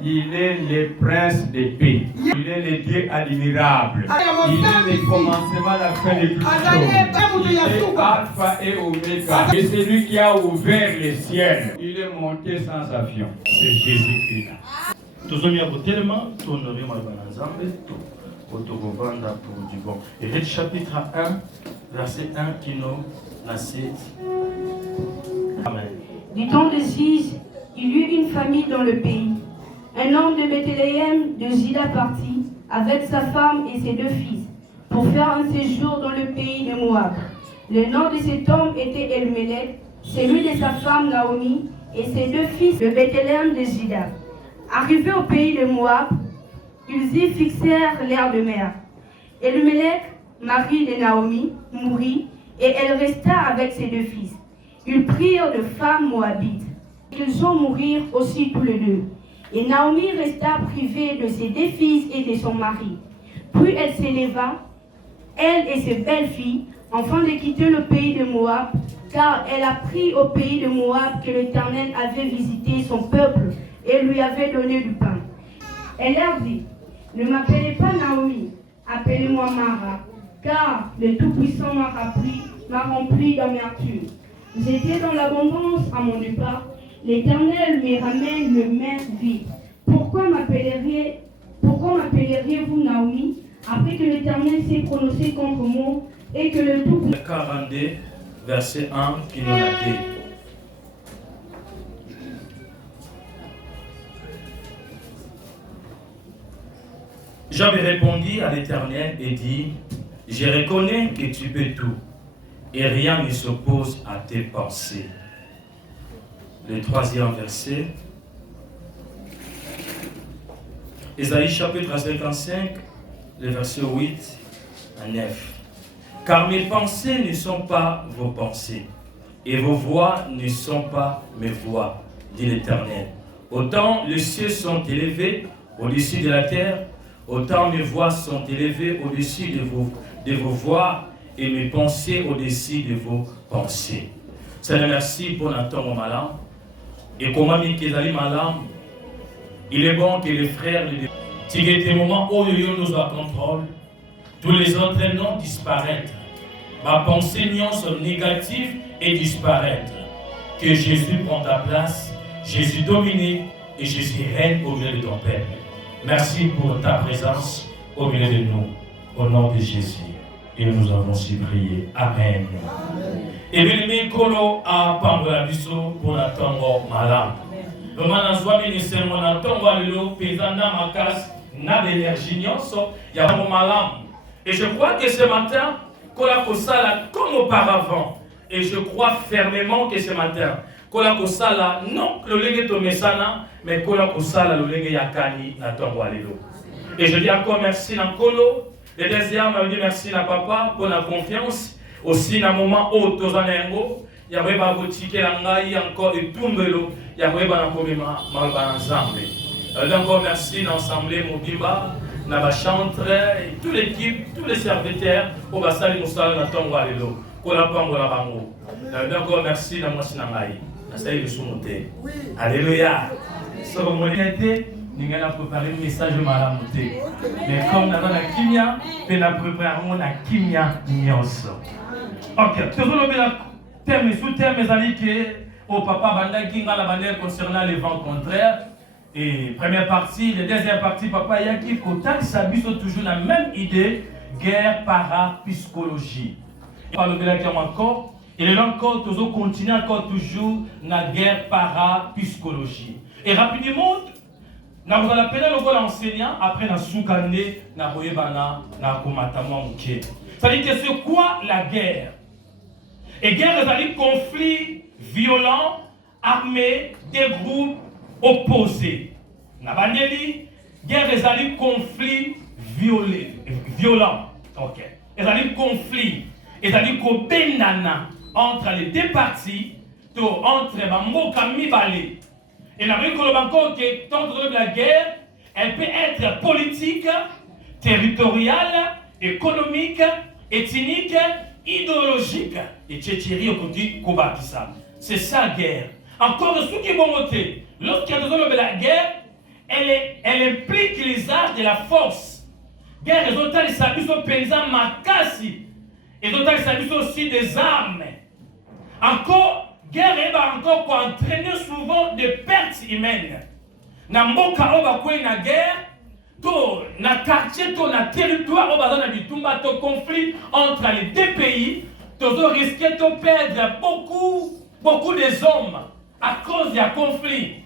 Il est le prince de paix. Il est le Dieu admirable. Il est le commencement, la fin de toutes choses. Il est Alpha et Oméga. Et c'est lui qui a ouvert les ciels. Il est monté sans avion. C'est Jésus-Christ. Et chapitre 1, verset 1 qui nous cite. Amen. Du temps de Ziz, il y eut une famille dans le pays. Un homme de Bethléem de Juda partit avec sa femme et ses 2 fils pour faire un séjour dans le pays de Moab. Le nom de cet homme était Elimelech, celui de sa femme Naomi et ses 2 fils de Bethléem de Juda. Arrivés au pays de Moab, ils y fixèrent l'air de mer. Elimelech, mari de Naomi, mourut et elle resta avec ses 2 fils. Ils prirent de femmes moabites. Ils ont mourir aussi tous les 2. Et Naomi resta privée de ses 2 fils et de son mari. Puis elle s'éleva, elle et ses belles-filles, afin de quitter le pays de Moab, car elle apprit au pays de Moab que l'Éternel avait visité son peuple et lui avait donné du pain. Elle leur dit, ne m'appelez pas Naomi, appelez-moi Mara, car le Tout-Puissant m'a rempli d'amertume. J'étais dans l'abondance à mon départ, l'Éternel me ramène le main vide. Pourquoi m'appelleriez-vous Naomi, après que l'Éternel s'est prononcé contre moi et que le Tout-Puissant... 42, verset 1 qui nous l'a dit. Job répondit à l'Éternel et dit, je reconnais que tu peux tout, et rien ne s'oppose à tes pensées. Le 3e verset. Ésaïe chapitre 55, le verset 8 à 9. Car mes pensées ne sont pas vos pensées, et vos voix ne sont pas mes voix, dit l'Éternel. Autant les cieux sont élevés au-dessus de la terre, autant mes voix sont élevées au-dessus de vos voix, et mes pensées au-dessus de vos pensées. Seigneur, merci pour notre temps malin. Et comment Mikézali malam, il est bon que les frères, si il y a des moments où nous avons contrôle, tous les autres noms disparaître. Ma pensée sont négative et disparaître. Que Jésus prend ta place, Jésus domine et Jésus règne au milieu de ton Père. Merci pour ta présence au milieu de nous. Au nom de Jésus. Et nous avons si prié. Amen. Et bien, mes colo à Pambola Bisso pour la tango malam. Le manazwa ministère mon tango allo pesanda makas n'a d'énergie nyonso ya mon malam. Et je crois que ce matin kola kosala comme auparavant. Et je crois fermement que ce matin kola kosala non le lenge to mesana mais kola kosala le lenge yakani na tango allo. Et je dis encore merci na kolo. Le deuxième, je dis merci à papa pour la confiance. Aussi, dans le moment où tu as il y a un boutique encore et tout le il y a un ensemble. Encore merci l'ensemble Mobimba, la chantre, toute l'équipe, tous les serviteurs, au Bassali Moussala, dans ton Walelo, pour la Pangola Bango. Encore merci dans moi Sinangaï. Essaye de soumonter. Alléluia. Ce que vous avez nous avons préparé un message malam. Mais comme nous avons la kimia, nous avons préparé la kimia nyonso. Ok, tout le monde thème sous-thème au papa Banda Kinga la bannière concernant les vents contraires. Et première partie, la deuxième partie, papa Yaki Kotak s'abuse toujours la même idée, guerre parapsychologie. Et par le là encore, et là encore, toujours continue encore toujours la guerre parapsychologie. Et rapidement, nous allons appeler le enseignant après na soukane na boyebana na komatama muke. Ça dit que c'est quoi la guerre? Et guerre c'est un conflit violent armé des groupes opposés. Na bandeli guerre c'est un conflit violent. OK. C'est un conflit. Et ça dit qu'au benana entre les deux parties, entre Bamboka Mibale. Et la République que tant de la guerre, elle peut être politique, territoriale, économique, ethnique, idéologique. Et Tchétchéri, on dit Kobatissa. C'est ça la guerre. Encore ceux qui vont voter, lorsqu'il y a de la guerre, elle elle implique les arts de la force. Guerre, ils ont les services aux paysans makasi. Ils ont les services aussi des armes. Encore, guerre va encore entraîner souvent des pertes humaines. Na mboka oba kwe na guerre, to na quartier, to na territoire oba na bitumba, to conflit entre les deux pays, to risquer de perdre beaucoup des hommes à cause du conflit.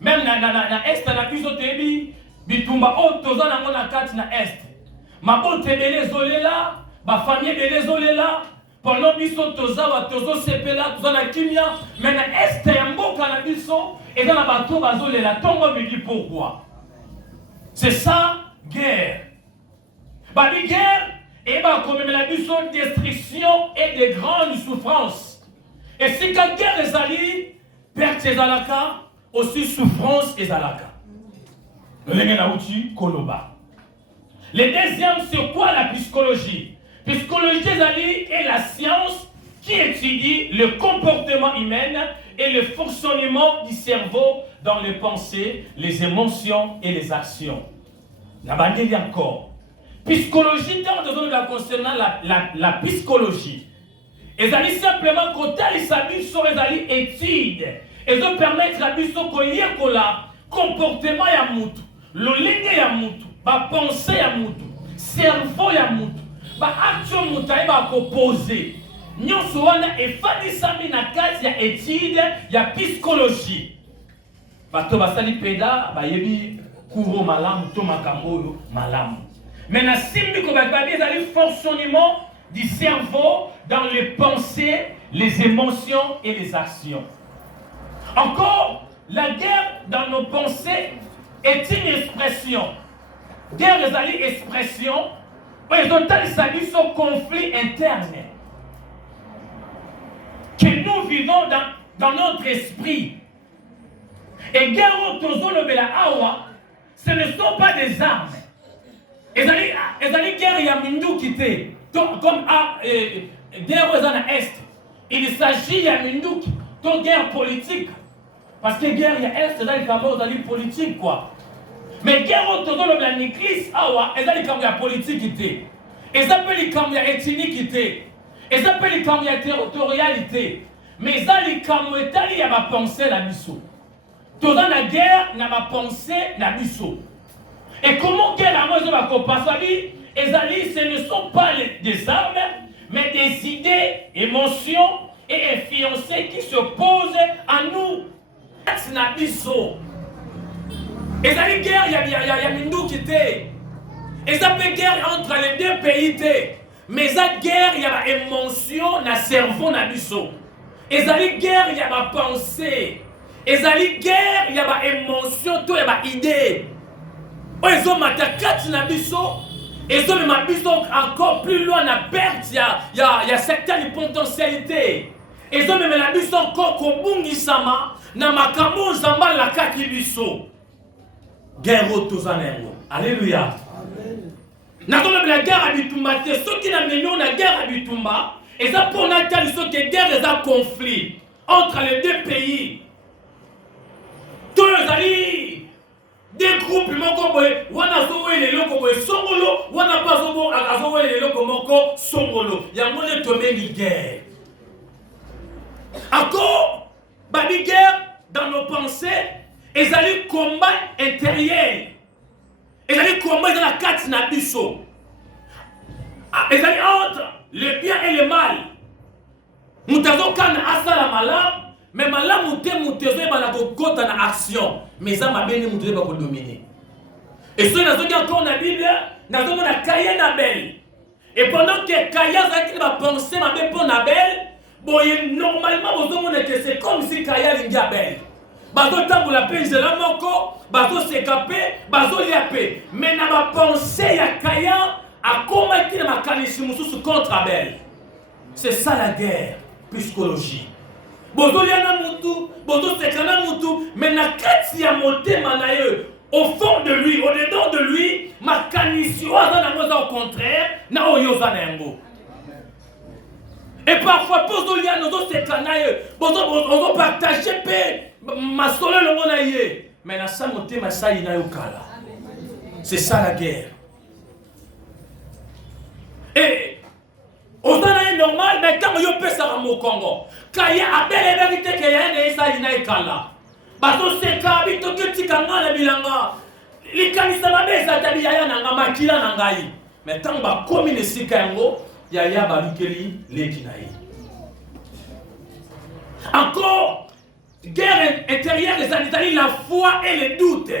Même na est na biso tebi bitumba o toza na ngona kati na est. Mabote belé zolela, ba famille belé zolela, pendant biso toza wa tozo sepela, toza na kimia, mais na est ya mboka na biso et dans la bateau bazolela tongo me dit pourquoi. C'est ça guerre. Babi guerre et ba comme la biso destruction et de grandes souffrances. Et si quand guerre ezali perte ezalaka aussi souffrance ezalaka. Le koloba. Le deuxième, c'est quoi la psychologie? Psychologie est la science qui étudie le comportement humain et le fonctionnement du cerveau dans les pensées, les émotions et les actions. La bannière encore. Psychologie, concernant la psychologie. Ils allaient simplement côté les sabuts sur les alliés études. Ils doivent permettre la biso koyekola comportement ya mutu, lolenge ya mutu, ba pensée ya mutu, cerveau ya mutu, ba action mutu ba ko poser. Nyonso wana efadisami na kati ya étude ya psychologie. Bato basali peda ba yebi kuro malamu to makambo malamu. Mais na simbi ko ba ezali fonctionnement du cerveau dans les pensées, les émotions et les actions. Encore, la guerre dans nos pensées est une expression. Guerre est une expression où ils ont établi ce conflit interne que nous vivons dans notre esprit. Et guerre awa, ce ne sont pas des armes. Ils allaient guerre yamindu kité comme guerre aux est. Il s'agit yamindu de guerre politique. Parce que guerre il y a est dans les camarades dans les politiques quoi. Mais guerre autour de l'église awa et dans les camarades politique et ça peut les camarades ethniques et ça peut les camarades territorialité. Mais ça les camarades il y a ma pensée la biso. Tout dans la guerre n'a ma pensée la biso. Et comment guerre à moi je vais passer et ce ne sont pas des armes mais des idées, émotions et influencées qui se posent à nous. Et ça les guerre, il y a Mindou qui était. Et ça peut guerre entre les deux pays. Mais ça guerre, il y a une émotion, na cerveau, na biso. Et ça les guerre, il y a ma pensée. Et ça les guerre, il y a ma émotion, tout, il y a ma idée. Ils ont ma takati na biso. Et ça ma biso encore plus loin na perte, il y a certaines potentialités. Et ça même la biso encore kobungi sama. Na makambo zamba la kaki biso. Guerre tozanengo. Alléluia. Na tolo la guerre à bitumba te ceux qui na menon la guerre à bitumba et ça pour na tali ceux qui guerre les conflit entre les deux pays. Tous les alliés des groupes moko boy wana zo wele loko boy songolo wana pas zo azo wele loko moko songolo. Ya mone tomengi guerre. Encore Babi guerre dans nos pensées, ils allaient combat intérieur. Ils allaient combat dans la carte nabiso. Ils allaient entre le bien et le mal. Moutazo kan asala malam, mais malam moutazo ba kota na action. Mais ça m'a béni moutazo ba ko dominer. Et ceux qui ont encore la Bible, nazo na Caïn et Abel. Et pendant que Caïn a pensé ma bé pour Abel. Boye normalement c'est comme si Kaya Lingabel. Bazo tambo la peine de la moko, bazo s'écaper, bazo liapé. Mais n'a pas pensé à Kaya à combattre ma kanisimusu contre Abel. C'est ça la guerre, psychologie. Bozo liana mutu, bozo sekana mutu, mais na kati ya motema na ye, au fond de lui, au dedans de lui, ma kanisio azana moza au contraire, na oyoza na yango. Et parfois, pour nous dire, nous partager ma soleil le monde. Mais la samoté, ma saïna yokala. C'est ça la guerre. Et au est normal, mais quand il y a ça au Congo, quand il y a belle vérité qu'il y a des ça il n'est pas là. Bato seka bito kiti kanga na bilanga. Likanisa ba beza tabi ya na ngama kila na ngai. Mais tant ba komi ne sika yango ya ba bikeli leki na yi. Encore guerre intérieure des Anitali, la foi et le doute.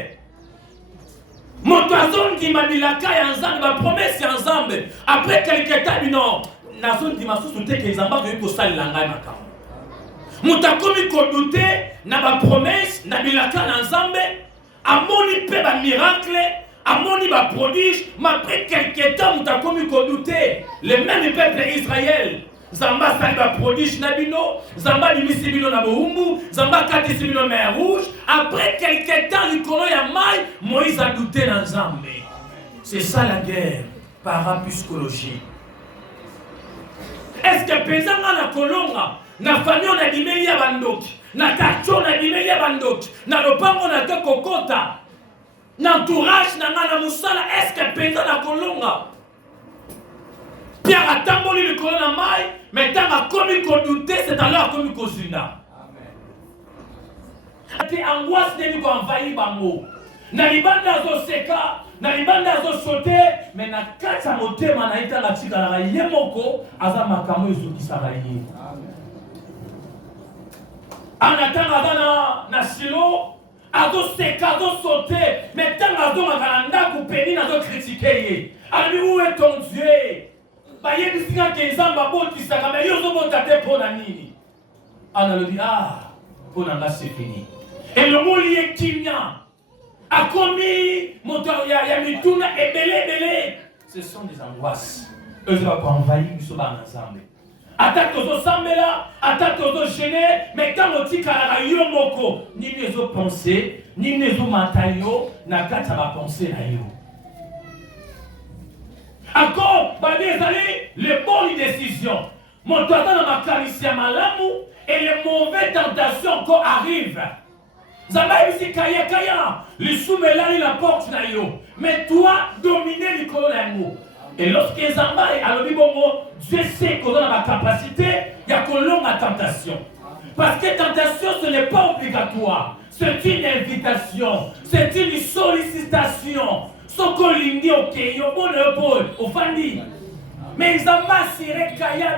Mon toison qui m'a dit la caille ensemble, ma promesse ensemble. Après quelques temps, non, la zone qui m'a soutenu que les enfants veulent pour ça, il a engagé ma carte. Mon takomi kodouté, na ma promesse, na bilaka ensemble, à mon ipé ba miracle, à mon ba prodige, mais après quelques temps, mon takomi kodouté, le même peuple d'Israël. Zamba saliba prodige nabino, Zamba limisibino na bohumbu, Zamba katisibino mer rouge. Après quelques temps, du colon ya maille, Moïse a douté dans Zambé. C'est ça la guerre parapsychologie. Est-ce que pesant dans la colonga, na famille on a dit melia bandoki, na quartier on a dit melia bandoki, na lopango on a te kokota, na entourage na ngana musala, est-ce que pesant la colonga? Pierre a tamboli le colon à maille, mais tant a commis qu'on doutait, c'est alors commis qu'on zina. Ate angoisse de nous envahir bango. Na libanda zo seka, na libanda zo sauté, mais na kata motema na ita na tika na yemoko, aza makamo ezuki sarayi. Anatanga azana na silo, azo seka, azo sauté, mais tant azo makalanda kupeni na zo critiquer. Ali où est ton Dieu? Baye bisika ke nzamba botisaka mais yo zo botate pona nini? Ana le dit pona nga c'est fini. Et le mot lié kimia a commis moteur ya mituna ebele. Ce sont des angoisses. Eux va pas envahir biso ba ensemble. Attaque aux sambela, attaque aux gêner, mais quand on dit kala yo moko, ni les autres pensées, ni les autres matayo, na kata ba penser na yo. Encore, les bonnes décisions. Mon toit dans ma caricien malamu et les mauvaises tentations encore arrivent. Zamba ici kaya, les soumela la porte na yo. Mais toi, dominer les colons. Et lorsque Zamba a le bongo, Dieu sait qu'on a ma capacité, il y a qu'on longue tentation. Parce que tentation, ce n'est pas obligatoire. C'est une invitation. C'est une sollicitation. Sokolingi ok, yo bon au fandi. Mais ils ont massiré kaya,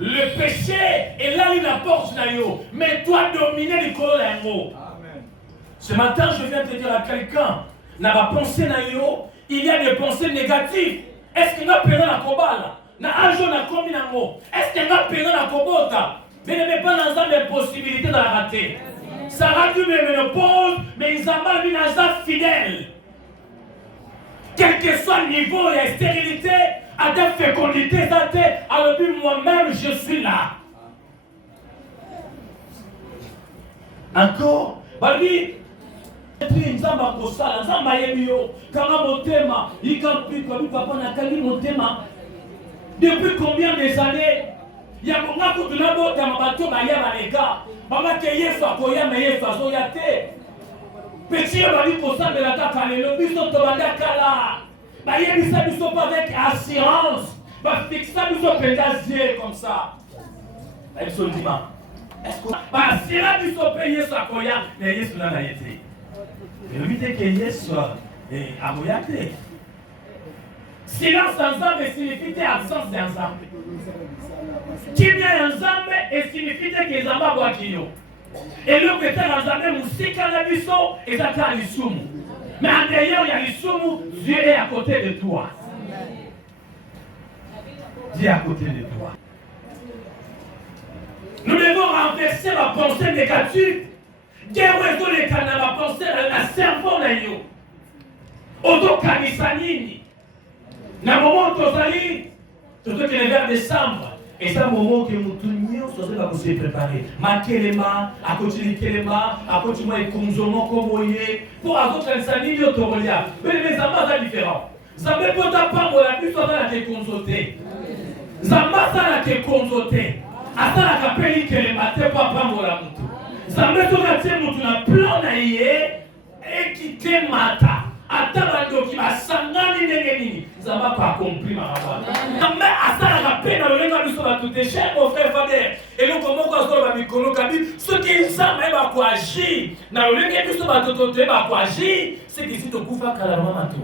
le péché est là il apporte na yo. Mais toi dominer les colons. Ce matin je viens te dire à quelqu'un, n'a pas pensé na yo, il y a des pensées négatives. Est-ce qu'il y a périn la kobala? Na ajo na komi na mo. Est-ce qu'il y a périn la kobota? Mais ne mets pas dans des possibilités de la rater. Ça rate du ménopause, mais ils ont mal une agent fidèle. Quel que soit le niveau de stérilité, à ta fécondité, alors moi-même je suis là. Encore, Babi, Nzamba Kosala, Nzamba Yemio, Kara Motema, Ikampi, Kabi Papa Nakali Motema. Depuis combien des années, il y a beaucoup de gens qui ont battu Maya Malega, Maman Keye Fakoya, Meye Fasoyate. Petit Mali Kosa de la Takale, le bus de Tobandakala. Baye bisa biso pas avec assurance. Ba fixa biso pédasier comme ça. Ba biso ndima. Est-ce que ba sira biso payer sa koya, mais yesu na yete. Le but est que yesu amoyate. Silence ensemble signifie absence ensemble. Qui vient ensemble et signifie que les amba boakio. Et le côté ensemble musika na biso et ça ka lisumu. Mais en derrière, il y a l'issoumou, Dieu est à côté de toi. Dieu est à côté de toi. Nous devons renverser la pensée négative. Guerre les canaux, la pensée, la cerveau na yo. Odo kanisanini. Na moment tozali, tout que les vers décembre. Et c'est un moment que nous tous va se préparer. Makelema, à côté de Kelema, à côté de moi, et Konzomo, Komoye, pour à d'autres insanes, Yotoria. Mais les amants sont différents. Zambé peut t'apprendre la plus souvent à te consulter. Zamba ça à te consulter. À ça la capelle Kelema, t'es pas prendre la moto. Zambé peut t'apprendre mon plan naïe et qui te mata. À atabandoki basangani ndenge nini nzambe akoakompli makambo nzambe asalaka mpe na lolenga biso bato te cher mon frère Fader eloko moko azoloba mikolo kabi soki nzambe ayeba koagir na lolenge biso bato toyeba koagir sekisi tokufaka na mama to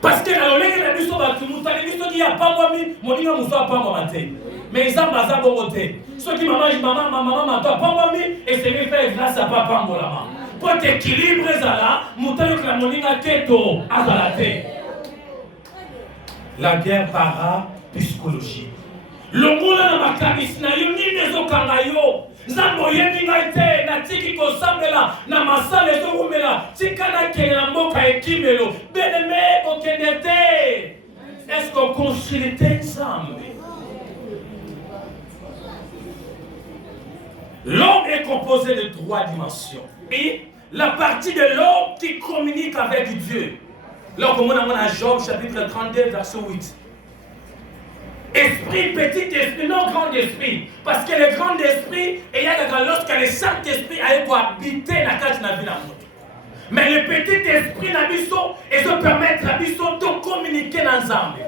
parce que na lolenge na biso bato moto alingi soki apangwami moninga mosu apangwama te mais nzambe aza bongo te soki mama mato apangwami esengeli faire grâce à papa pangolama pour équilibre ezala moto ayokela moninga te to azala te. La guerre parapsychologique longola na makanisi na yo nini ezokanga yo nzambe oyebi ngai te natiki kosambela na masala ezokumela tika nakende na mboka ekimelo beneme kokende te est-ce koconcile te nzambe. L'homme est composé de 3 dimensions. Et la partie de l'homme qui communique avec Dieu. Là, on commence à Job, chapitre 32, verset 8. Esprit, petit esprit, non grand esprit. Parce que le grand esprit, lorsque le Saint-Esprit a habité dans la vie. Mais le petit esprit, il se permet de communiquer ensemble.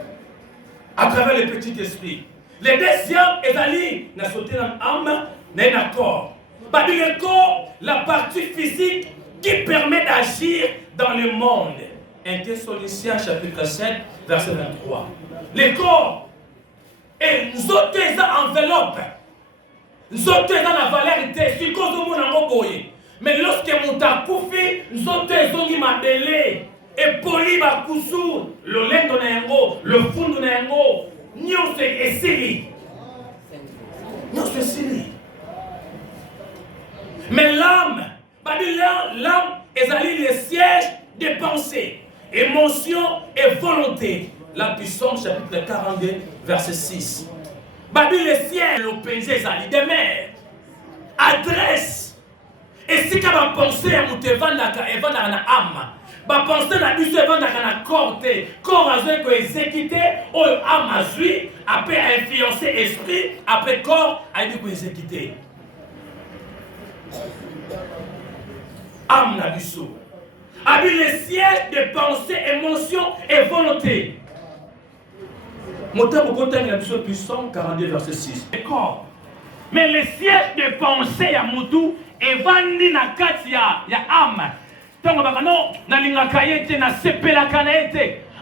À travers le petit esprit. Le deuxième, il a sauté dans l'âme. N'est d'accord. Le corps, la partie physique qui permet d'agir dans le monde. 1 Thessaloniciens chapitre 7, verset 23. Le corps et nous autres enveloppe. Nous autres la valeur de ce mais lorsque nous avons fait, nous autres avons mabelé et poli bakusu, le lendo na yango, le fundo na yango, nyonse esili. Nyonse esili. Mais l'âme est le siège des pensées, émotions et volontés. La puissance, chapitre 42, verset 6. Le siège, le pensée, des mers, adresse. Et si tu as pensé à mon âme, pensée à la corps, corps a exécuté, âme a joué, après influencé esprit, après corps a exécuté. Âme Nabiso. Avec le siège de pensée, émotion et volonté. Puissant 42, verset 6. Mais le siège de pensée à Moutou est vendu dans la carte ya âme.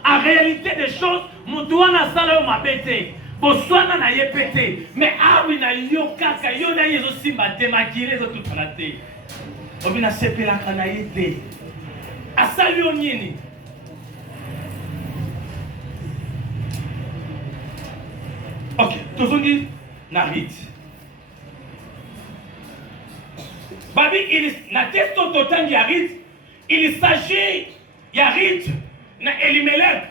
En réalité des choses, Moutou na sala yo mabete. Boswana na yepete. Mais âme na yo kaka yo na yezo simba démaquillé zo tout traité. Obina sepela kana yete. Asali onini. Ok, tozongi na rite. Babi il na testo totangi ya rite, il s'agit ya rite na Elimelech.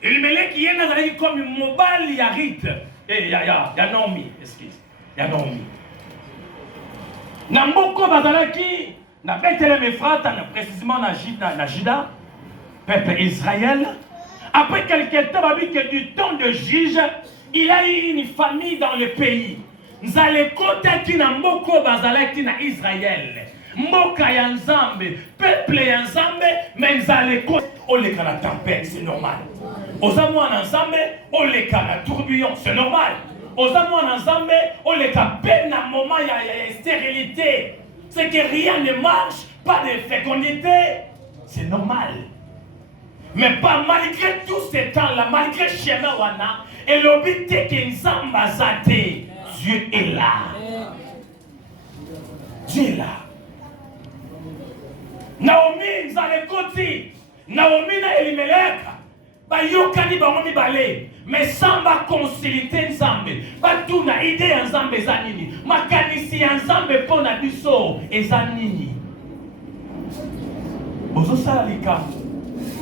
Elimelech qui est nazali comme mobile ya rite. Eh ya Naomi, excuse. Ya Naomi. Na mboko bazalaki na Bethléem Ephrata, précisément na Juda, peuple Israël. Après quelques temps, que du temps de juge, il y a eu une famille dans le pays. Nous allons côté na mboko bazalaki na Israël. Mboka ya Nzambe, peuple ya Nzambe, mais nous allons côté oleka la tempête, c'est normal. Ozamu na Nzambe, oleka la tourbillon, c'est normal. Ozamu na Nzambe, oleka peine na moment ya stérilité. C'est que rien ne marche, pas de fécondité, c'est normal. Mais pas malgré tout ce temps-là, malgré le chemin wana, et l'obité que Nzamba zate, Dieu est là. Dieu est là. Naomi, Nzalekoti, Naomi na Elimelech, bayokani bango mibale, mais samba concilité Nzambe, batuna idée ya Nzambe zanini, makanisi ya Nzambe pona biso ezanini. Bozo sala likambo.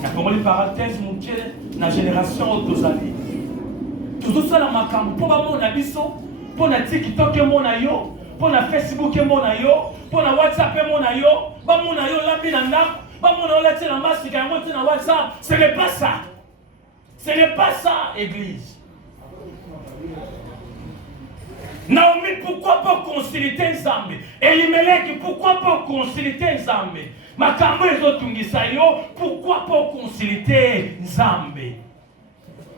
Na komoli parenthèse mutie na génération otozali. Toujours ça la makambo po ba mona biso, po na TikTok mona yo, po na Facebook mona yo, po na WhatsApp mona yo, ba mona yo lambi na ndako, ba mona la tina masika yango tina WhatsApp. Ce n'est pas ça. Ce n'est pas ça, église. Naomi, pourquoi pas concilier Nzambe? Elimelech, pourquoi pas concilier Nzambe? makambo ezotungisa yo, pourquoi pas consulter Nzambe?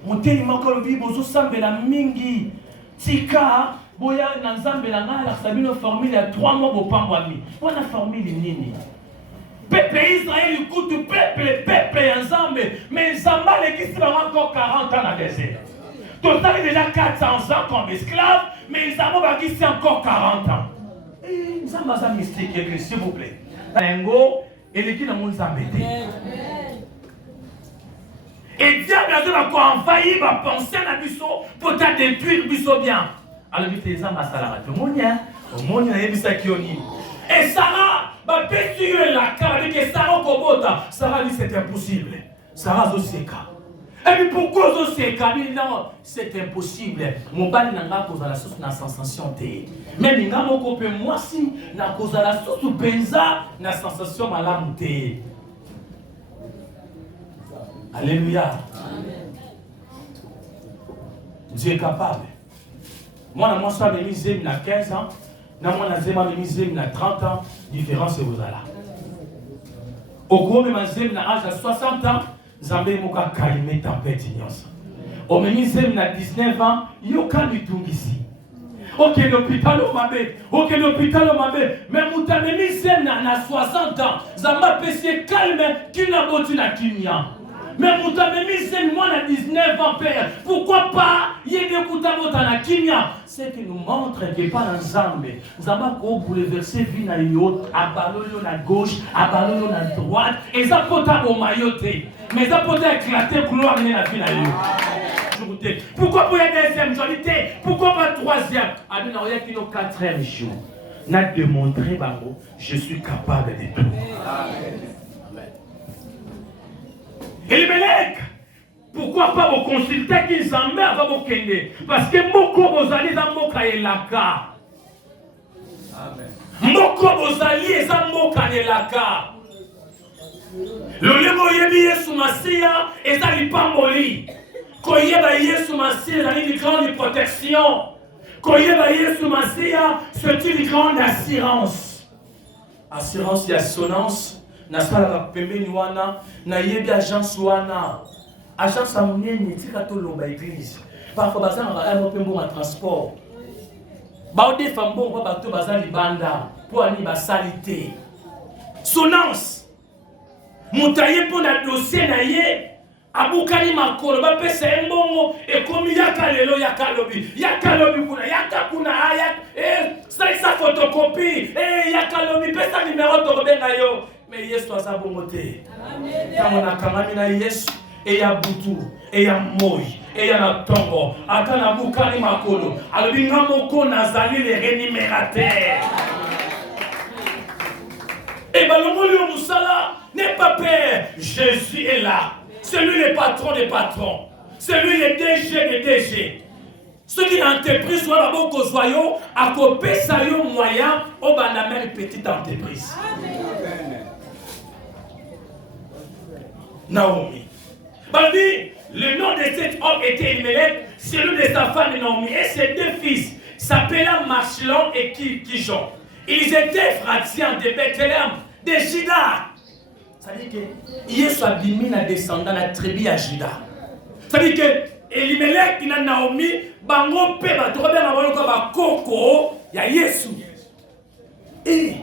Moteli makolo bi bozo sambela mingi tika boya na Nzambe la ngala sabino formule ya 3 mois bopambwami. Wana formule nini? Peuple Israël écoute peuple ya Nzambe, mais Nzambe l'existe encore 40 ans dans le désert. Total déjà 400 ans comme esclave, mais Nzambe va ici encore 40 ans. Et Nzambe a mystique, s'il vous plaît. Nengo et qui dans mon Nzambe. Et diable va envahir, va penser à biso pour te détruire biso bien. Alors vite les âmes à Sarah, tout le monde a ça qui on dit. Et Sarah va pétuer la carte avec Sarah Kobota. Sarah dit c'est impossible. Sarah Zoseka. Et puis pourquoi Zoseka? Non, c'est impossible. Mon bal n'a pas causé la sauce na sensation té. Même il n'a pas coupé moi si n'a causé la sauce ou benza na sensation malade té. Alléluia. Amen. Dieu est capable. Moi, je suis 15 ans. Je suis 30 ans. Différence, c'est vous allez. Au gros, je suis à 60 ans. Zambé moka calmer tempête ignorance. Au même 19 ans, yo kan ici. OK, l'hôpital au mabé. OK, l'hôpital au mabé. Mais mouta même na 60 ans. Zamba pese calme qui n'a botu na kimia. Mais vous avez mis moi à 19 ans, père. Pourquoi pas il y a des coups à la kimia? C'est qui nous montre que pas ensemble. Nous avons bouleversé vie na yo, à ballon à gauche, à ballon à droite, et ça peut au mailloté. Mais ça peut éclater couloir dans la vie na yo. Pourquoi pour la deuxième journée? Pourquoi pas troisième? Ah bien, il y a qui nos 4e jour. N'a démontré bango, je suis capable de tout. Amen. Elimelech, pourquoi pas vous consulter qu'ils en meurent avant vous kende? Parce que moko bozali za moka elaka. Amen. Moko bozali eza moka elaka. Lolemo yebi Yesu Masia eza lipamboli. Koyeba Yesu Masia eza une grande protection. Koyeba Yesu Masia c'est une grande assurance. Assurance et assonance. Na sala pembeni wana na yebi agence wana agence amunene tika to lomba église parfois bazanga ba mo pembo ma transport ba ode fambo ba bato bazali banda pour ani ba salité sonance mutaye pour na dossier na ye abukani makolo ba pesa mbongo e komi yakalelo yakalobi kuna aya ça photocopie yakalobi pesa numéro to benga yo. Mais Yesu a bon côté. Quand on a kamamina Yesu, et ya butu, et ya moi, et ya na tombo, atana bukani makolo, alobinga moko nazali les rémunérateurs. Et balongoli au musala n'est pas peur. Jésus est là. C'est lui le patron des patrons. C'est lui le DG des DG. Ceux qui ont entreprise soit d'abord qu'au soyons, à copier ça yo moyen, au banamel petite entreprise. Naomi. Babi, le nom de cet homme était Elimelech, celui de sa femme Naomi, et ses 2 fils s'appelaient Machlon et Kijon. Ils étaient fratiens de Bethléem, de Juda. Ça veut dire que Yesu a bimi na descendant la tribu à Juda. Ça veut dire que Elimelech na Naomi, bango pe ba to ba ba ko ba koko ya Yesu. Et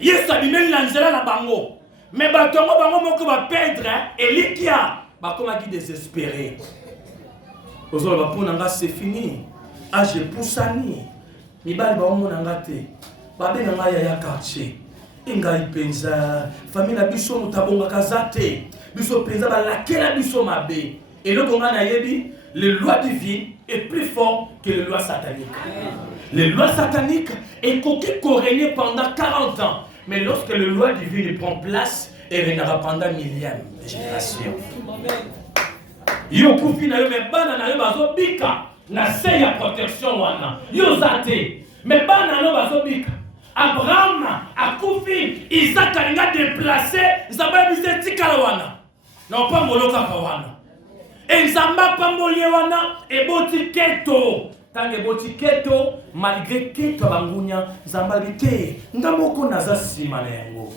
Yesu a bimi na nzela na bango. Mais batongo bango moko va perdre Elikia ba koma qui désespéré. Ozo ba ponanga c'est fini. Age poussani. Mibali ba omonanga te. Ba benanga ya quartier. Ingai penza famille na biso mutabonga kazate. Biso penza ba lakela biso mabe. Et le konga na yebi, les lois divines est plus fort que les lois sataniques. Les lois sataniques est corrélées pendant 40 ans. Mais lorsque la loi divine prend place, elle régnera pendant millième de générations. Yo kufi na yo me bana na yo bazo bika na se ya protection wana. Yo zate. Me bana no bazo bika. Abraham a kufi Isaac a déplacé Zamba bise tikala wana. Na pa moloka ka wana. Et Zamba pa molie wana e boti keto. Tange boti keto malgré keto bangunya Zamba bite ndamoko naza sima na yango.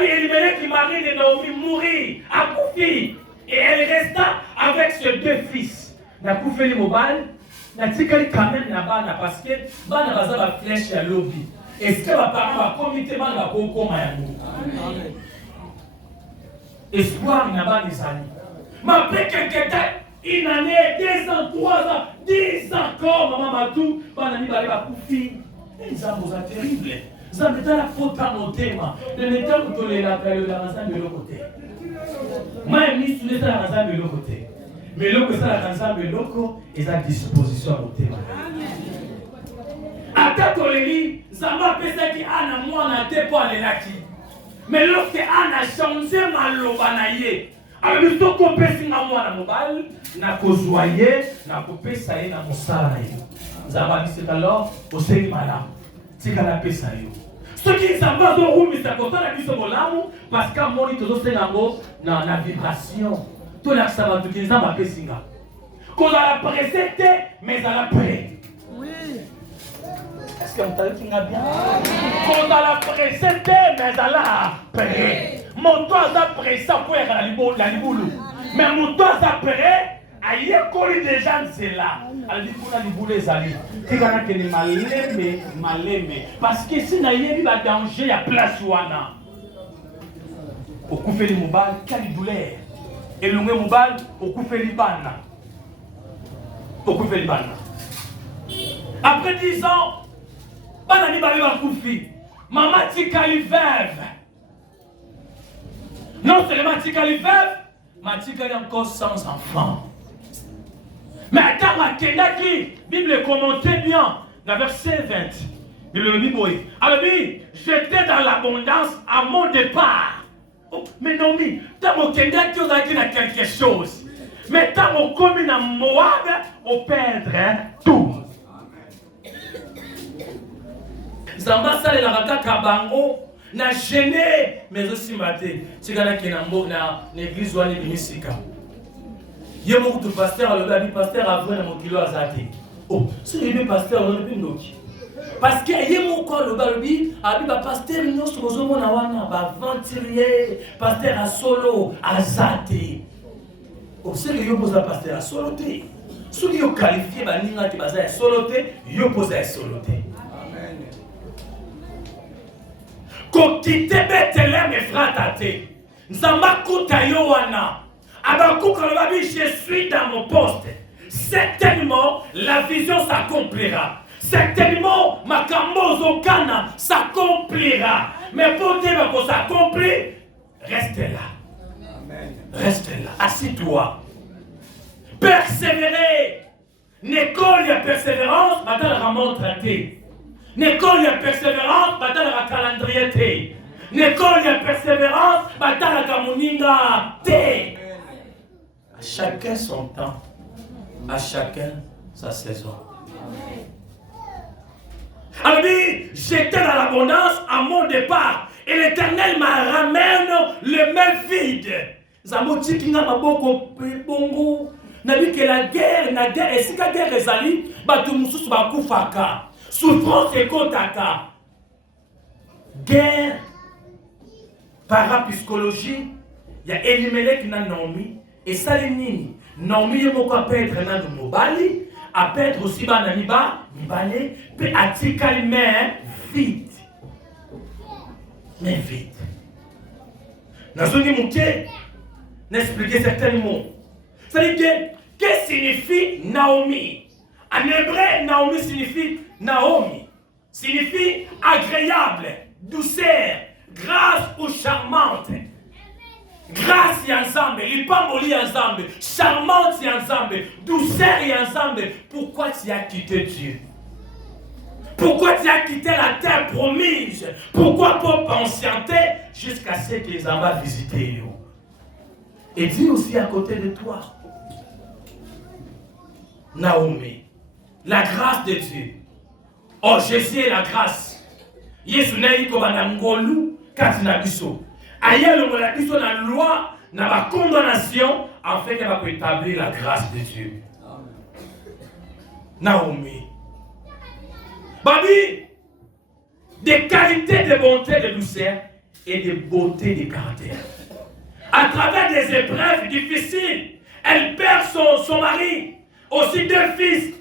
Elimelech, le mari de Naomi, mourit à Koufi. Et elle resta avec ses 2 fils. Na Koufeli Mobal, na Tikali quand même na parce que bana baza ba flèche ya lobby. Est-ce que va parler va comité bana ko koma ya ngo. Espoir na ba nisani. Ma pe quelque temps, une année, 2 ans, 3 ans, 10 ans comme maman Matou, bana ni ba Koufi. Ils sont terribles. Ça me donne la faute à mon thème. Le métal où tu la raison de l'autre côté. Moi, je suis mis sur la raison de l'autre côté. Mais l'autre côté, la raison de l'autre côté, ils ont disposition à mon thème. Après que les lit, ça m'a fait ça qui a na moi na te pour aller là qui. Mais lorsque Anna a changé ma lobanaye, alors il faut qu'on pèse na moi na mobile, na kozoyer, na couper ça y na mon salaire. Ça va dire c'est alors au série malade. C'est qu'à la paix ça y est. Ceux qui s'en vont au room, c'est content la vie sur mon lame parce qu'à mon lit, tout ça dans la vibration. Tout là, ça va tout qui s'en va paix singa. Qu'on a la précédé, mais à la paix. Oui. Est-ce que vous avez dit bien? Qu'on a la précédé, mais à la paix. Mon toit a pressé pour la liboulou. Mais mon toit a pressé. Aïe, collé déjà, c'est là. Elle dit qu'on a des boulets salés. Tu vas que les malèmes. Parce que si il y a danger, il y a place ouana. Au coup fait les moubales, quelle douleur. Et le moubal, au coup fait les bannes. Au coup fait les bannes. Après 10 ans, banani balé va koufi. Maman tika li veuve. Non seulement tika li veuve, mais tika li encore sans enfant. Mais attends, la Bible commentait bien, dans verset 20. Bible dit, alors, j'étais dans l'abondance à mon départ. Oh, mais non, tant mon Kenda qui a dit quelque chose. Mais tant mon commune à Moab, on perdre tout. Zamba sale la rata kabango, na gêné, mais aussi maté. C'est quand qui na l'église ou à l'église. Il y a beaucoup de pasteurs, le pasteur a vraiment mon kilo à Zati. Oh, si le pasteur, on ne peut pas. Parce qu'il y a mon corps, le balbi, a dit pasteur, nous sommes en Awana, ventilier, pasteur à solo, à Zati. Oh, si le pose à pasteur à solo, si le qualifié, Baninga qui basa à solo, il pose à solo. Amen. Quand tu te bêtes, mes frères, t'attends. Nzamba Koutayo Wana. Je suis dans mon poste. Certainement, la vision s'accomplira. Certainement, ma Kambozo Kana s'accomplira. Mais pour dire que ça s'accomplit, reste là. Amen. Reste là. Assis-toi. Persévérer. N'école y a persévérance, maintenant la montre traité. N'école y a persévérance, maintenant la calendrier. N'école y a persévérance, maintenant la kamuninga té. À chacun son temps, à chacun sa saison. Alors j'étais dans l'abondance à mon départ et l'Éternel m'a ramène le même vide. Zamoti kinga maboko bongo. Nabi que la guerre, et si la guerre est allée, batu mususu bakufaka. Souffrance et kotaka. Guerre, parapsychologie, il y a Elimelech qui n'a Naomi. Et ça les nini. Naomi est beaucoup à perdre dans le mobali, à perdre aussi bananiba, mibale, puis à tirer mais vite. Mais vite. Dans une montée, n'expliquer certains mots. C'est-à-dire que, qu'est-ce que signifie Naomi? En hébreu, Naomi signifie Naomi. Signifie agréable, douceur, grâce ou charmante. Grâce et ensemble, il pamboli ensemble, charmante et ensemble, douceur et ensemble. Pourquoi tu as quitté Dieu? Pourquoi tu as quitté la terre promise? Pourquoi pour patienter jusqu'à ce que les enfants visiter? Et dis aussi à côté de toi, Naomi, la grâce de Dieu. Oh, Jésus est la grâce. Yesu na yiko banangolu katinabiso. Ailleurs, on a dit sur la loi, dans la condamnation, afin qu'elle va établir la grâce de Dieu. Naomi. Babi, des qualités de bonté, de douceur et de beauté de caractère. À travers des épreuves difficiles, elle perd son mari, aussi 2 fils.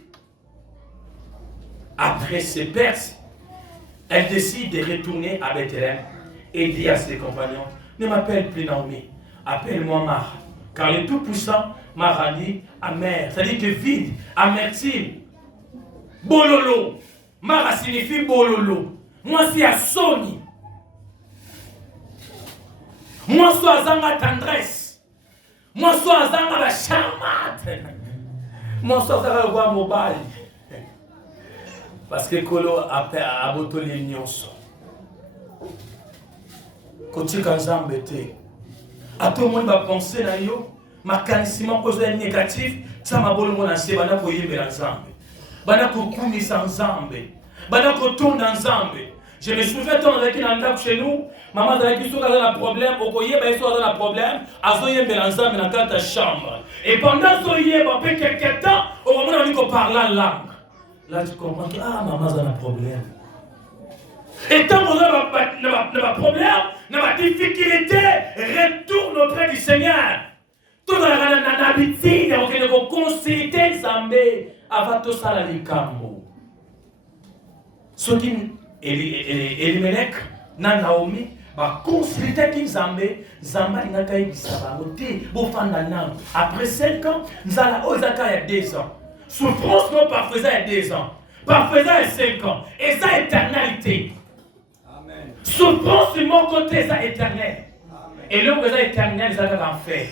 Après ces pertes, elle décide de retourner à Bethléem et dit à ses compagnons, ne m'appelle plus Naomi, appelle-moi Mara. Car le Tout-Puissant m'a rendu amer, c'est-à-dire que vide, amertume. Bololo. Mara signifie bololo. Moi, c'est à Sony. Moi, c'est à Zanga tendresse. Moi, c'est à Zanga la charmante. Moi, c'est à Zanga mobile. Parce que Kolo a boto les nyonso. Côté Kanzambe te. À tout le monde va penser dans yo, ma canissement cause négatif, ça m'a bolé mon ancien, bana ko yembe ensemble. Bana ko kumi ensemble. Bana ko tourne ensemble. Je me souviens quand on avait un chez nous, maman avait dit que un problème, au coyer, ben il un problème, à zo yembe ensemble dans ta chambre. Et pendant zo yembe après quelques temps, au moment où on dit qu'on parle la langue. Là tu comprends que maman a un problème. Et tant qu'on a un problème, n'a difficulté, retourne auprès du Seigneur. Tout dans la habitude, on va consulter Zambé avant tout ça la likambo. Ce qui Elimelech, Naomi, va consulter Zambé, Zamba n'a pas eu ça, après 5 ans, Zala Ozaka il y a 2 ans. Souffrance non parfaisant il y a 2 ans. Parfaisant il y a 5 ans. Et ça éternalité. Souffrance sur mon côté, ça éternel. Et l'homme que ça éternel, ça va enfer.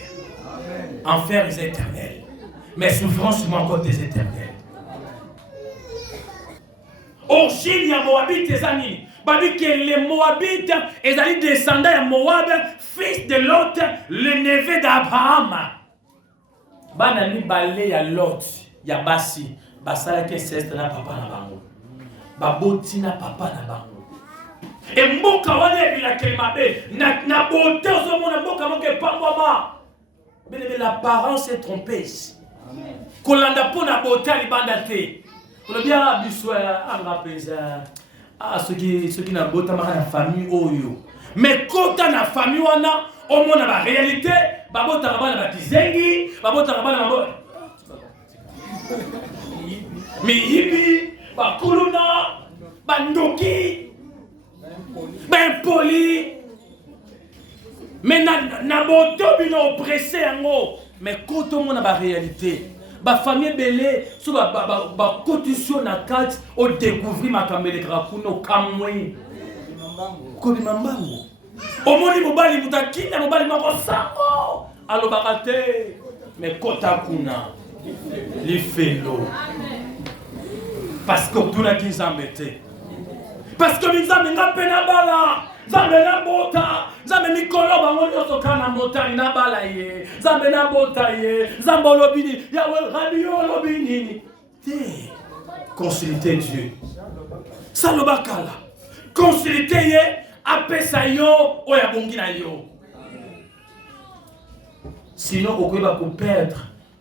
Enfer est éternel. Mais souffrance sur mon côté, c'est éternel. Origine, il y a Moabite, les amis. Parce que les Moabites, ils allaient descendre à Moab, fils de Lot, le neveu d'Abraham. Banani balé ya Lot, ya Basi, basala ke seste na papa na bango. Baboti na papa na bango. Et mboka wane bila kemabe na beauté au monde mboka moke pamboma. Mais l'apparence est trompeuse. Kolanda po na beauté libanda te. On bien biswa anga pesa. Ceux qui na beauté ma na famille oyo. Mais quand na famille wana au monde la réalité, babota bana ba dizengi, babota bana ba miyibi, ba kuluna, bandoki. Ben poli, mais na boto bino oppressé yango, mais quand on a la réalité, ba famille belé, so ba cotisation na carte au découvrir ma kamele krakuno kamwe, ko bimambango. Omoni mobali mutakina mobali mako sango, alo bakate, mais kota kuna, li felo, parce que tout na kinzambete. Parce que nous avons un peu de bala, nous avons un bota, nous avons un mikolo, nous avons un bota, nous avons un bota, nous avons un lobini, nous avons un radio lobini. Consultez Dieu. Salobakala. Consultez Apesayo ou Yabonginayo. Sinon, vous pouvez perdre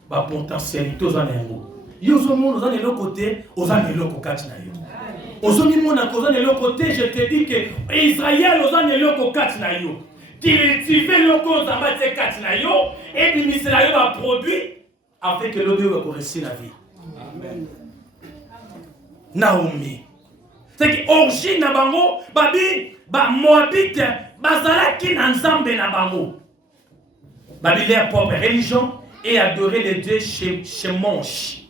la potentialité aux anéros. Vous avez l'autre côté, aux anéros kokatinayo. Aujourd'hui, mon accusé de l'autre côté, je te dis que Israël aux anéros de l'autre katinayo. Tu fais le cause en bas de katinayo et puis Israël va produire afin que l'autre va corriger la vie. Amen. Naomi. C'est que origine na bango, babi, ba moabite, bazalaki na nzambe na bango. Babi leur propre religion et adorer les dieux chez Monch.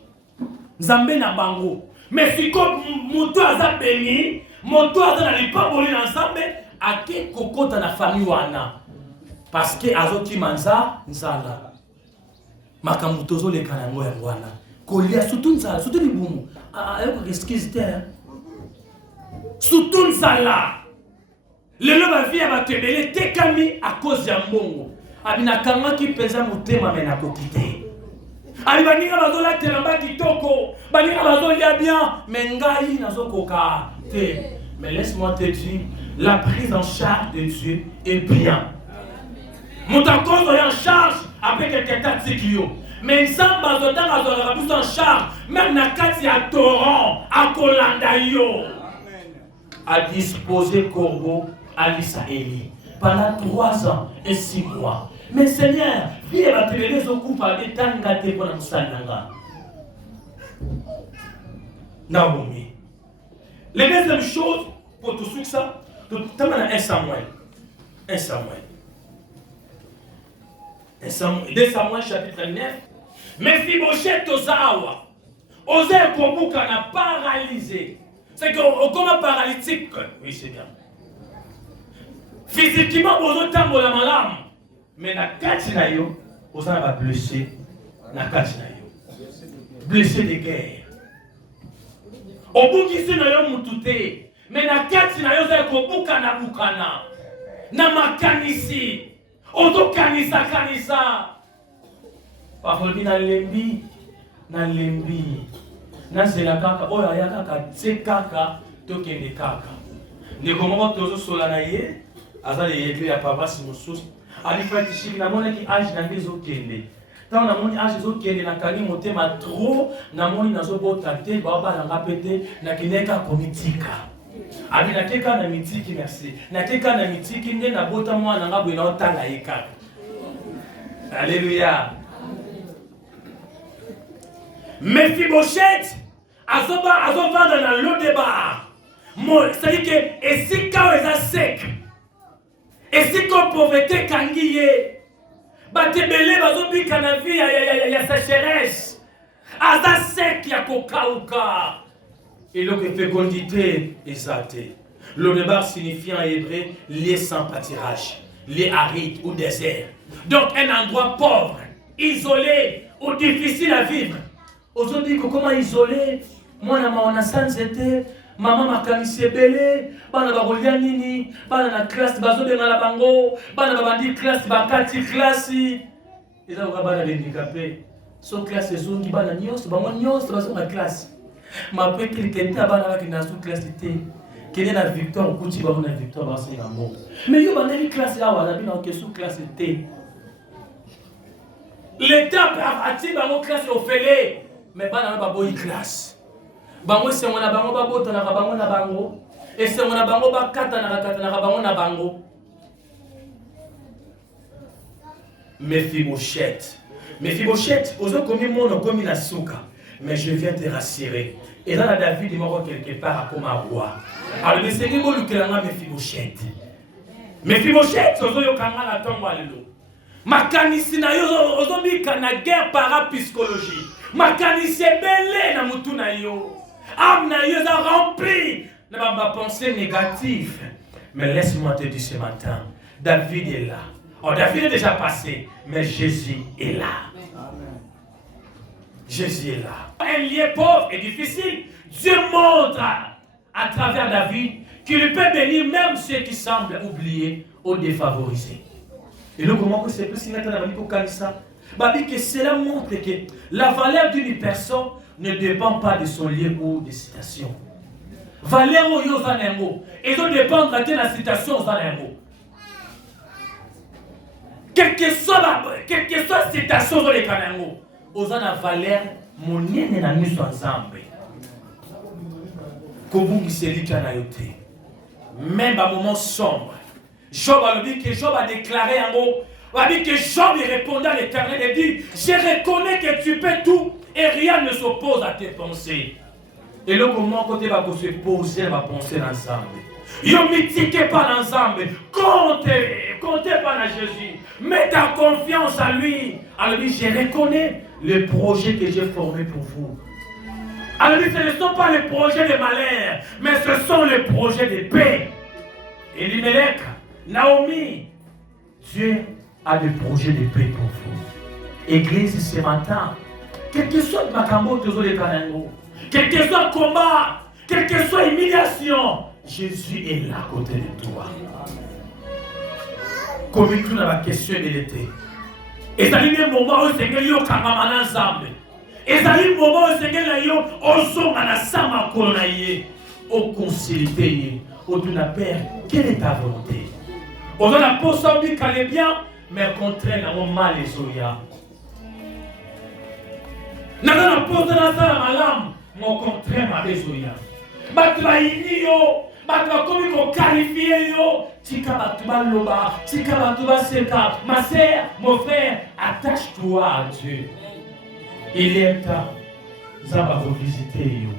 Nzambe na bango. Mais si comme moto aza béni, moto aza na lipaboli na nzambe, ake kokota na famille wana. Parce que azoki manza nzala. Makambo tozo le kanango ya wana. Kolia surtout nzala, surtout libumu. Ayoko excuse te. Surtout nzala. Lelo ba vie ba tebele tekami à cause ya mbongo. Abina kanga ki pesa motema mena kokite. Alibaninga bazola telamba kitoko, baninga bazolia bien, mais ngai nazokoka te. Mais laisse-moi te dire, la prise en charge de Dieu est bien. Moutakozo est en charge avec quelqu'un de mais Samba Zotan a en charge, même na kati ya torrent, à Kolanda yo. a disposé Corbeau à l'Israélie pendant 3 ans et 6 mois. Mais Seigneur, viens à te les occuper par des temps gâtés pour la Moussananga. Naomi. La deuxième chose, pour tout ça, tu as 1 Samuel. 1 Samuel. 2 Samuel chapitre 9. Mephibosheth Ozawa. Ozawa Kobuka n'a paralysé. C'est comme paralytique. Oui, c'est bien. Physiquement, vous avez un malam. Mais na kati na yo, Ozawa va blessé. Na kati na yo. Blessé de guerre. Obukisi na yo mutute. Mais na kati na yo, Ozawa Kobuka na bukana. Na makanisi. Ozo kanisa. Parole na lembi. Nazela kaka oyo aya kaka tse kaka tokende kaka ndeko moko tozosola na ye aza leyekle ya papasi mosusu alifaki shiki namonaki age nange ezokende ntango namoni age ezokende nakangi motema tro namoni nazobota te baobalanga mpe te nakendeka komitika abi nakeka na mitiki merci nakeka na mitiki nde nabota mwana nanga boye naotanga ye kaka alleluya. Mephibosheth azova dans le débat. C'est-à-dire que et si quand ils sont secs, et si qu'on pauvreté kangiye, batebele bazobi kanavi ya sécheresse, aza sec ya kokauka. Et donc fécondité exaltée. Le débat signifie en hébreu lieu sans pâturage, lieu aride ou désert. Donc un endroit pauvre, isolé ou difficile à vivre. Aujourd'hui, comment isoler? Moi, on a sanzete, maman m'a kanisi belé, bana barolia nini, bana na classe bazobe na bango, bana babandi classe bakati classe. Et là, on va bana les handicapés. So classe zongi bana nyos, bango nyos bazo na classe. Ma pe quelqu'un bana qui na sous classe té. Quelle est la victoire kuti ba na victoire ba c'est amour. Mais yo bana ni classe là wala bina que sous classe té. L'état a ati bango classe au félé. Mais pas dans la classe. Bango c'est mon abango babota na bango na bango. Et c'est mon abango bakata na bango na bango. Mephibosheth, ozo komi mono komi na suka. Mais je viens te rassurer. Et là David il m'a quelque part comme un roi. Alors le Seigneur mo lukelanga Mephibosheth ozo yokanga na tongo alelo. Makanisi na yo ozo bika na guerre parapsychologie. Makanisi belé na mutu na yo. Âme na yo est remplie de ma pensée négative. Mais laisse-moi te dire ce matin, David est là. Oh, David est déjà passé, mais Jésus est là. Amen. Jésus est là. Un lieu pauvre et difficile, Dieu montre à travers David qu'il peut bénir même ceux qui semblent oubliés ou défavorisés. Et le comment que c'est plus maintenant que cela montre que la valeur d'une personne ne dépend pas de son lieu ou de citation. Valeur au yo zanengo, et doit dépendre de la citation zanengo. Quelle que soit la citation dans les canango, aux la valeur monnaie na mise ensemble. Comme c'est lui qui a yoté. Même à un moment sombre, Job a dit que Job a déclaré un mot. On a dit que Job répondait à l'Éternel et dit, je reconnais que tu peux tout et rien ne s'oppose à tes pensées. Et là, comment côté va se poser, va penser ensemble. Yo mythique pas l'ensemble. Comptez pas à Jésus. Mets ta confiance à lui. Alors lui, je reconnais le projet que j'ai formé pour vous. Alors lui, ce ne sont pas les projets de malheur, mais ce sont les projets de paix. Elimelech, Naomi, Dieu a des projets de paix pour vous. Église ce matin, quel que soit ma cambo, quel que soit combat, quelle que soit humiliation, Jésus est là à côté de toi. Comme il a la question de l'été. Et ça dit un moment où c'est que yo kamamana ensemble. Et ça dit un moment où c'est que yo osomana sama kolonaye. Au concilier, au de la père, quelle est ta volonté? On a la possibilité qu'elle est bien, mais au contraire, on a mal les oya. N'a pas la possibilité de la malam, mais au contraire, ma les oya. Batlaïnio, Comme ils qualifié yo, tika batuba loba, tika batuba seka. Ma sœur, mon frère, attache-toi à Dieu. Il est temps, ça va vous visiter yo.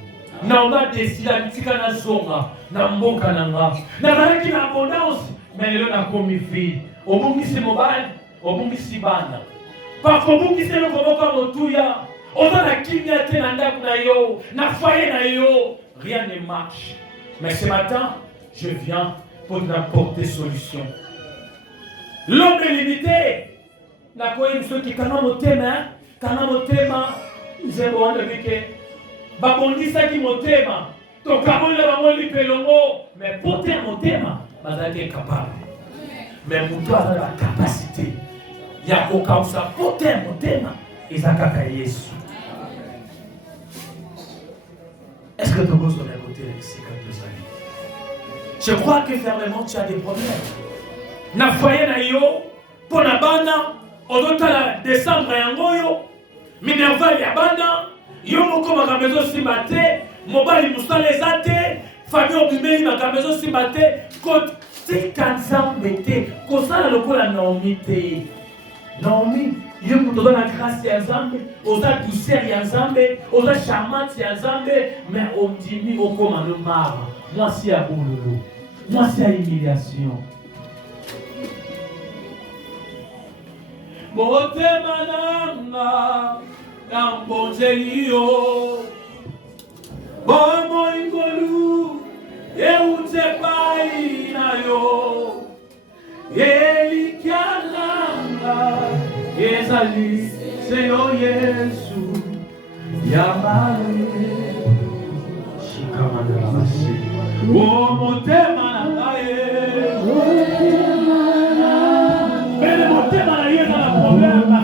Na on a décidé à tika na zonga, na mboka nanga. Na baraki na abondance, mais le na komi vide. Obungi si mobile, obungi si bana. Parce que obungi si le komoka motuya, on a la kimia te na ndaku na yo, na foyer na yo, rien ne marche. Mais ce matin, je viens pour vous apporter solution. L'homme est limité. Na quoi ceux qui kana motema, zebo ande bike. Babondisa ki motema. To kabole ba moli pelongo, mais poter motema, bazaki capable. Mais mutu a la capacité. Ya ko kausa poter motema, ezakaka Yesu. Est-ce que tu peux se à côté ici quand tu salis? Je crois que fermement tu as des problèmes. Na foyer na yo, pour na bana, odotala décembre yango yo, minerval ya bana, yo moko makamezo simate, mobali musale zate, famille obimeli makamezo simate, kote kanzambe te, kosala lokola Naomi te. Naomi, yo mutoza na grâce ya Nzambe, oza douceur ya Nzambe, oza charmante ya Nzambe, mais ondimi okoma no mara. Moi c'est à boulot. Moi c'est à humiliation. Motema nanga na mbonzeli yo. Bomo ingolu eute pai na yo. Elikiananga ezali Seyo Yesu yamare shikamana basi o motema na ngaye bele motema na yena na problème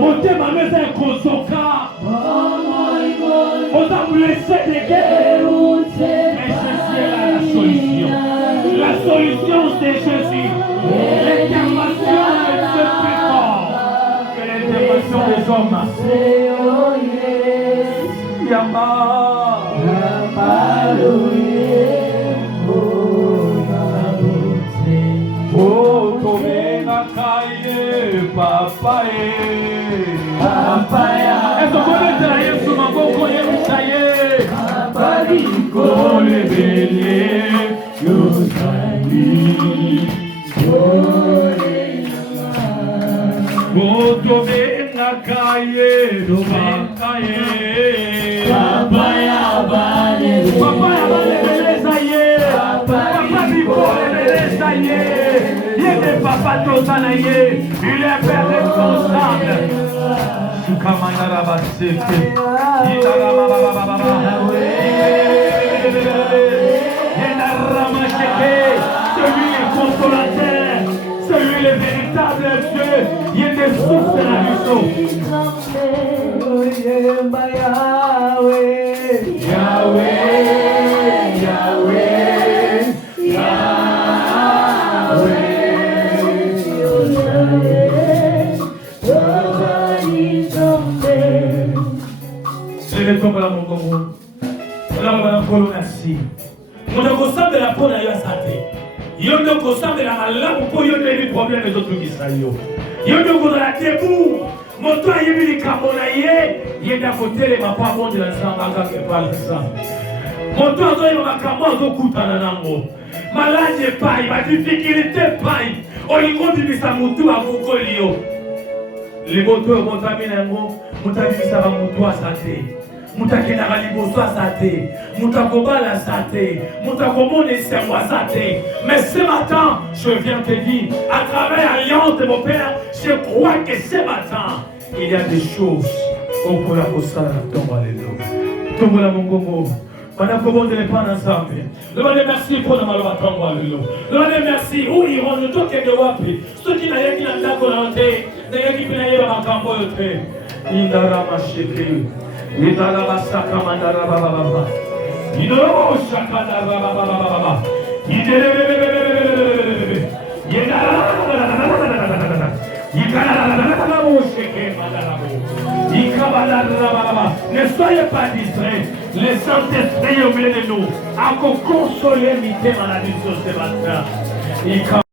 motema mesa kosoka oza blessé de guerre mais c'est la solution. La solution c'est Jésus. L'intervention est plus forte que l'intervention des hommes. Yama. Oh, Tomenga Kaye, Papa. Est-ce qu'on peut dire à Yesu Maboko Yerusaye? Papa, Nico, le bélier. Domenga kaye, Papa ya bale beleza ye, Papa bikole beleza ye, yende Papa tozana ye, il est père responsable. Sukamandara baseke, yidara baba. Celui est consolateur, celui le véritable Dieu, il est des sources de la vie. C'est le temps pour la Congo. Merci. On a constamment de la peau d'ailleurs à sa tête. Il y a constamment de la maladie pour y avoir des problèmes des autres qui sont. Il y a de la debout. Mon toit est venu camonailler. Il y a d'un côté les papas bon de la sang à quelque part de ça. Mon toit est venu camonailler au coup de la nango. Maladie pas, ma difficulté pas. On y continue sa moutou à vous colio. Les motos vont t'amener un mot. Moutabi ça va moutou à sa tête. Mutakenaka liboso asate, mutakobala asate, mutakomone servo asate. Mais ce matin, je viens te dire, à travers l'alliance de mon Père, je crois que ce matin, il y a des choses au pour la postale tombe alléluia. Tombe la mongongo. Madame comment de les prendre ensemble. Le merci pour le malheur tombe alléluia. Le merci où ils vont le toque de wapi. Ceux qui n'avaient pas la volonté, n'avaient qui n'avaient pas cambo yote. Indara macheke. Idara basaka mandara baba. Idoro shaka baba. Idere. Ne soyez pas distraits. Le Saint-Esprit est au milieu de nous. à consoler mi tema na biso ce matin.